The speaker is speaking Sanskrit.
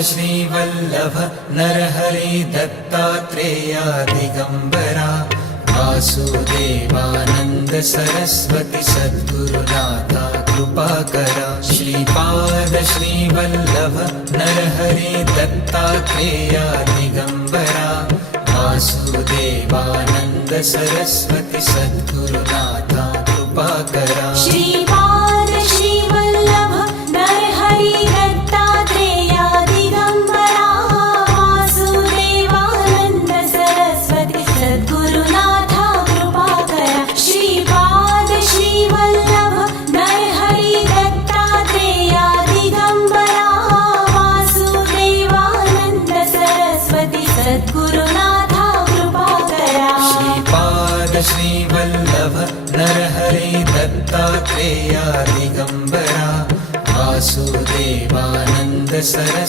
श्रीवल्लभ नरहरि दत्तात्रेया दिगंबरा वासुदेवानंद सरस्वती सद्गुरुनाथा कृपाकरा। श्रीपाद श्रीवल्लभ नरहरि दत्तात्रेया दिगंबरा वासुदेवानंद सरस्वती सद्गुरुनाथा कृपाकरा। श्रीपाद श्रीवल्लभ नरहरि दत्तात्रेया दिगंबरा वासुदेवानंद सरस्वती सद्गुरुनाथा कृपाकरा। श्रीपाद श्रीवल्लभ नरहरि दत्तात्रेया दिगंबरा वासुदेवानंद सरस्वती सद्गुरुनाथा कृपाकरा। श्रीपाद श्रीवल्लभ नरहरि दत्तात्रेया दिगंबरा वासुदेवानंद सरस्वती